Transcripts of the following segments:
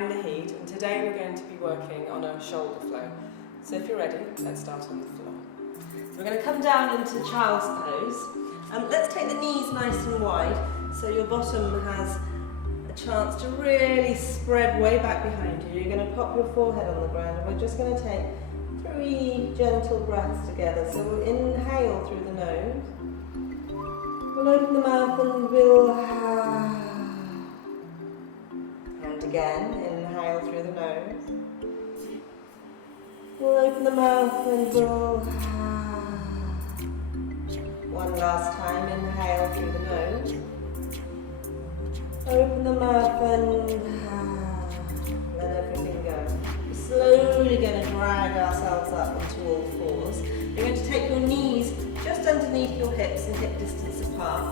applying the heat, and today we're going to be working on a shoulder flow. So if you're ready, let's start on the floor. So we're going to come down into child's pose. Let's take the knees nice and wide so your bottom has a chance to really spread way back behind you. You're going to pop your forehead on the ground, and we're just going to take 3 gentle breaths together. So we'll inhale through the nose. We'll open the mouth and we'll... And again, inhale through the nose. We'll open the mouth and we'll... One last time, inhale through the nose. Open the mouth and let everything go. We're slowly going to drag ourselves up onto all fours. You're going to take your knees just underneath your hips and hip distance apart.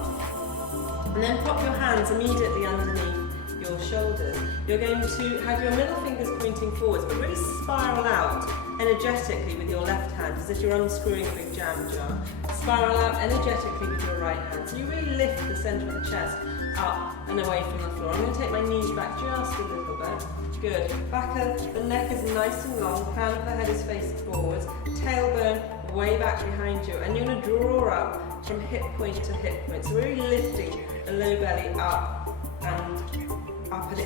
And then pop your hands immediately underneath your shoulders. You're going to have your middle fingers pointing forwards, but really spiral out energetically with your left hand, as if you're unscrewing a big jam jar. Spiral out energetically with your right hand. So you really lift the centre of the chest up and away from the floor. I'm going to take my knees back just a little bit. Good. Back of the neck is nice and long, crown of the head is facing forwards, tailbone way back behind you, and you're going to draw up from hip point to hip point. So we're really lifting the low belly up and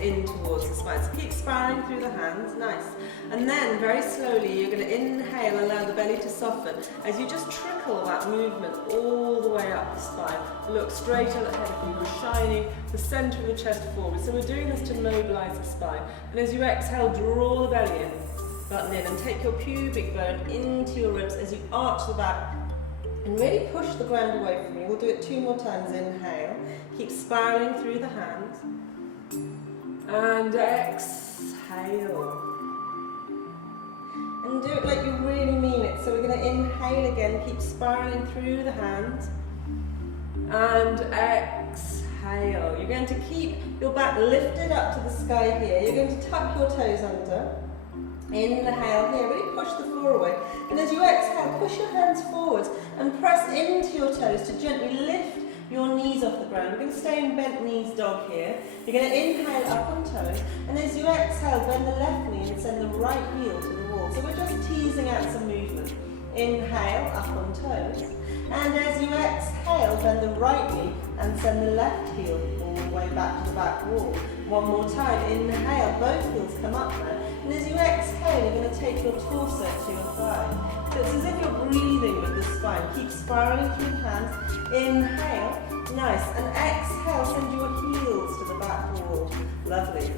in towards the spine. So keep spiraling through the hands, nice. And then very slowly you're going to inhale, allow the belly to soften as you just trickle that movement all the way up the spine. Look straight ahead of you, you're shining the centre of the chest forward. So we're doing this to mobilise the spine. And as you exhale, draw the belly in, button in, and take your pubic bone into your ribs as you arch the back and really push the ground away from you. We'll do it 2 more times. Inhale, keep spiraling through the hands. And exhale. And do it like you really mean it. So we're going to inhale again, keep spiraling through the hands. And exhale. You're going to keep your back lifted up to the sky here. You're going to tuck your toes under. Inhale here, really push the floor away. And as you exhale, push your hands forwards and press into your toes to gently lift your knees off the ground. We're going to stay in bent knees dog here. You're going to inhale up on toes, and as you exhale, bend the left knee and send the right heel to the wall. So we're just teasing out some movement. Inhale up on toes, and as you exhale, bend the right knee and send the left heel all the way back to the back wall. One more time. Inhale, both heels come up now, and as you exhale, you're going to take your torso to your thigh. So it's as if you're breathing with the spine. Keep spiraling through the hands. Inhale, nice, and exhale, send your heels to the back wall. Lovely.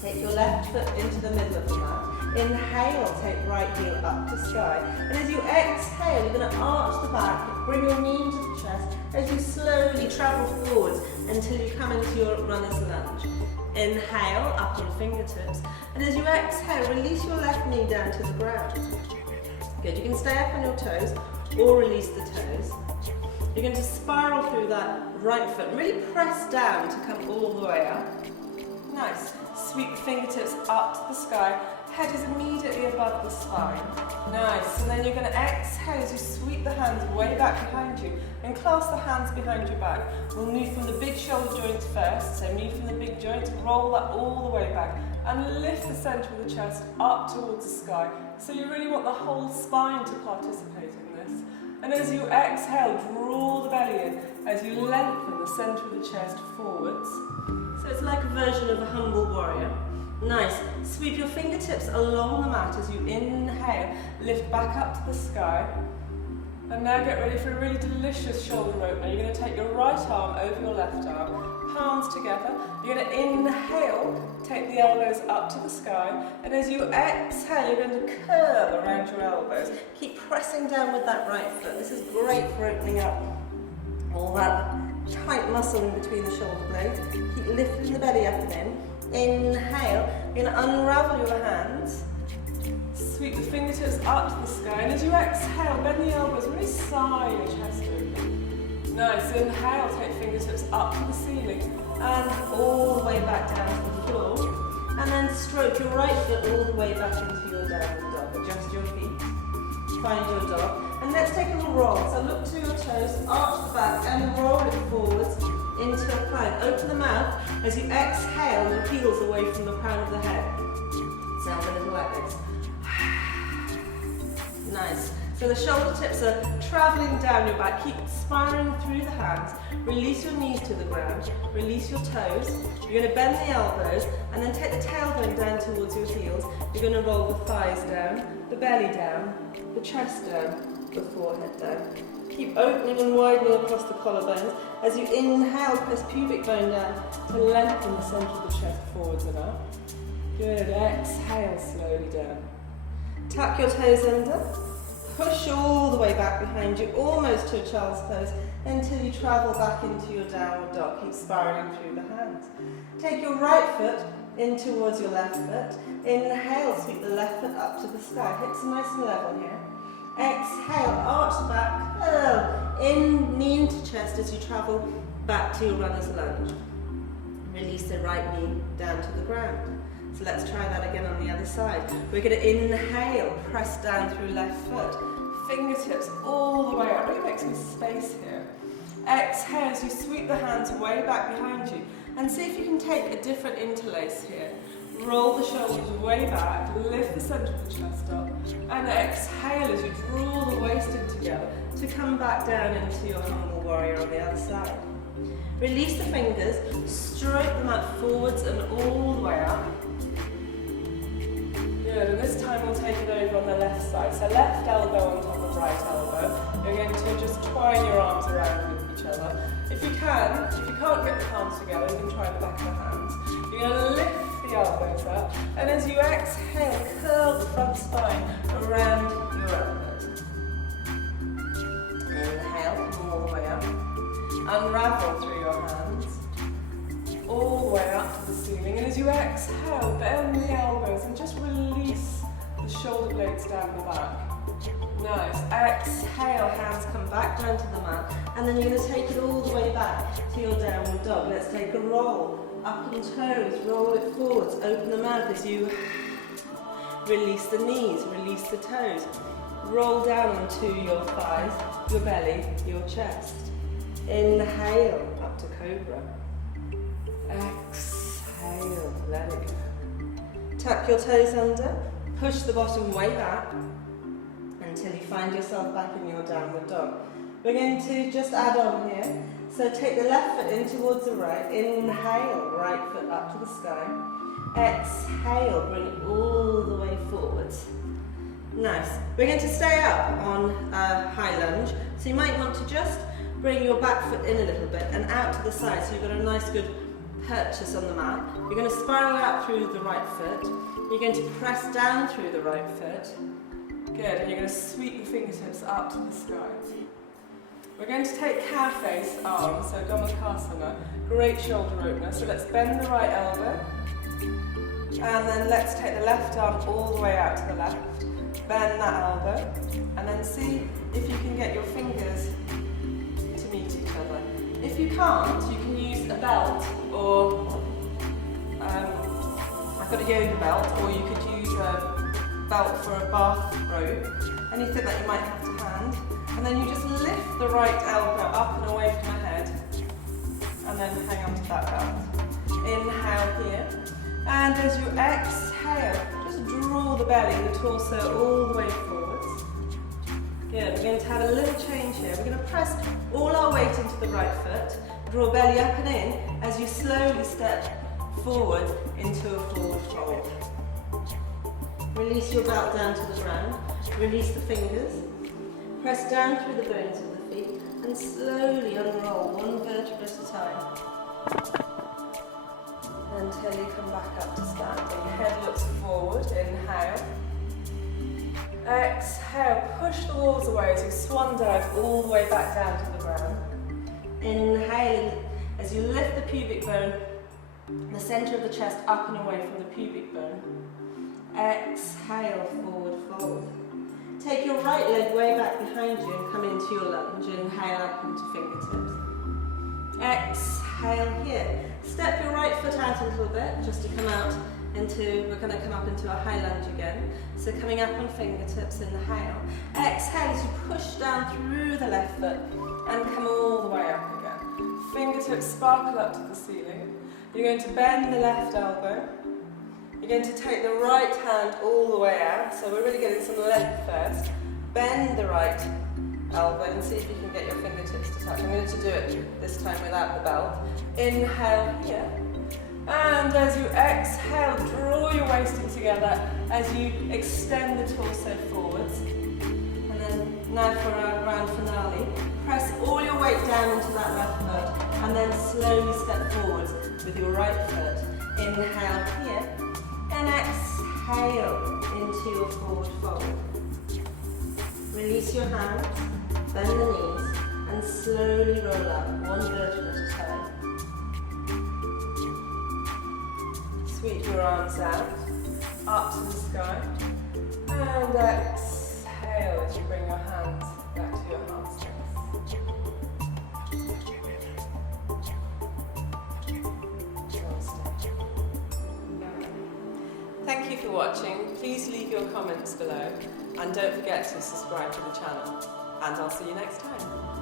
Take your left foot into the middle of the mat. Inhale, take right heel up to sky. And as you exhale, you're going to arch the back, bring your knee into the chest as you slowly travel forwards until you come into your runner's lunge. Inhale, up on fingertips. And as you exhale, release your left knee down to the ground. Good, you can stay up on your toes or release the toes. You're going to spiral through that right foot and really press down to come all the way up. Nice. Sweep the fingertips up to the sky. Head is immediately above the spine. Nice. And then you're going to exhale as you sweep the hands way back behind you and clasp the hands behind your back. We'll move from the big shoulder joints first. So move from the big joints, roll that all the way back and lift the centre of the chest up towards the sky. So you really want the whole spine to participate in this. And as you exhale, draw the belly in as you lengthen the centre of the chest forwards. So it's like a version of a humble warrior. Nice. Sweep your fingertips along the mat as you inhale, lift back up to the sky. And now get ready for a really delicious shoulder opener. You're going to take your right arm over your left arm, palms together. You're going to inhale, take the elbows up to the sky. And as you exhale, you're going to curve around your elbows. Keep pressing down with that right foot. This is great for opening up all that tight muscle in between the shoulder blades. Keep lifting the belly up and in. Inhale, you're going to unravel your hands. Sweep the fingertips up to the sky, and as you exhale, bend the elbows, really sigh your chest open. Nice. Inhale, take fingertips up to the ceiling and all the way back down to the floor. And then stroke your right foot all the way back into your downward dog. Adjust your feet, find your dog. And let's take a little roll. So look to your toes, arch the back and roll it forwards. into a plank. Open the mouth. As you exhale, your heels away from the crown of the head. Sounds a little like this. Nice. So the shoulder tips are traveling down your back. Keep spiraling through the hands. Release your knees to the ground. Release your toes. You're going to bend the elbows and then take the tailbone down towards your heels. You're going to roll the thighs down, the belly down, the chest down, the forehead down. Keep opening and widening across the collarbones. As you inhale, press pubic bone down to lengthen the centre of the chest forwards and up. Good. Exhale slowly down. Tuck your toes under. Push all the way back behind you, almost to a child's pose, until you travel back into your downward dog. Keep spiraling through the hands. Take your right foot in towards your left foot. Inhale, sweep the left foot up to the sky. Hips are nice and level here. Exhale, arch the back, curl. In, knee into chest as you travel back to your runner's lunge. Release the right knee down to the ground. So let's try that again on the other side. We're going to inhale, press down through left foot. Fingertips all the way up. Really make some space here. Exhale as you sweep the hands way back behind you. And see if you can take a different interlace here. Roll the shoulders way back, lift the centre of the chest up. And exhale as you draw the waist in together to come back down into your humble warrior on the other side. Release the fingers, stroke them up forwards and all the way up. Good, and this time we'll take it over on the left side. So left elbow on top of right elbow. You're going to just twine your arms around with each other. If you can't get the palms together, you can try the back of the hands. You're going to lift the elbows up, and as you exhale, curl the front spine around your elbows. Inhale, come all the way up. Unravel through your hands, all the way up to the ceiling. And as you exhale, bend the elbows and just release the shoulder blades down the back. Nice. Exhale, hands come back down to the mat. And then you're going to take it all the way back to your downward dog. Let's take a roll. Up on toes, roll it forwards. Open the mouth as you release the knees, release the toes. Roll down onto your thighs, your belly, your chest. Inhale, up to cobra. Exhale, let it go. Tuck your toes under, push the bottom way back until you find yourself back in your downward dog. We're going to just add on here. So take the left foot in towards the right. Inhale, right foot up to the sky. Exhale, bring it all the way forwards. Nice. We're going to stay up on a high lunge. So you might want to just bring your back foot in a little bit and out to the side so you've got a nice good purchase on the mat. You're going to spiral out through the right foot. You're going to press down through the right foot. Good, and you're going to sweep the fingertips up to the sky. We're going to take cow face arms, so Gomukhasana, great shoulder opener. So let's bend the right elbow. And then let's take the left arm all the way out to the left. Bend that elbow. And then see if you can get your fingers to meet each other. If you can't, you can use a belt or I've got a yoga belt, or you could use a belt for a bath robe. Anything that you might have to hand. And then you just lift the right elbow up and away from the head. And then hang on to that belt. Inhale here. And as you exhale, just draw the belly, the torso all the way forwards. Good, we're going to have a little change here. We're going to press all our weight into the right foot. Draw belly up and in as you slowly step forward into a forward fold. Release your belt down to the ground. Release the fingers. Press down through the bones of the feet and slowly unroll one vertebra at a time until you come back up to standing. Head looks forward, inhale. Exhale, push the walls away as you swan dive all the way back down to the ground. Inhale as you lift the pubic bone, the centre of the chest up and away from the pubic bone. Exhale, forward fold. Take your right leg way back behind you and come into your lunge. Inhale up into fingertips. Exhale here. Step your right foot out a little bit just to come out into, we're going to come up into a high lunge again. So coming up on fingertips, inhale. Exhale as you push down through the left foot and come all the way up again. Fingertips sparkle up to the ceiling. You're going to bend the left elbow. You're going to take the right hand all the way out, so we're really getting some length first. Bend the right elbow and see if you can get your fingertips to touch. I'm going to do it this time without the belt. Inhale here. And as you exhale, draw your waist in together as you extend the torso forwards. And then now for our grand finale, press all your weight down into that left foot and then slowly step forwards with your right foot. Inhale here and exhale into your forward fold. Release your hands, bend the knees and slowly roll up, one vertebra at a time. Sweep your arms out, up to the sky, and exhale as you bring your hands back to your heart space. Thank you for watching. Please leave your comments below, and don't forget to subscribe to the channel. And I'll see you next time.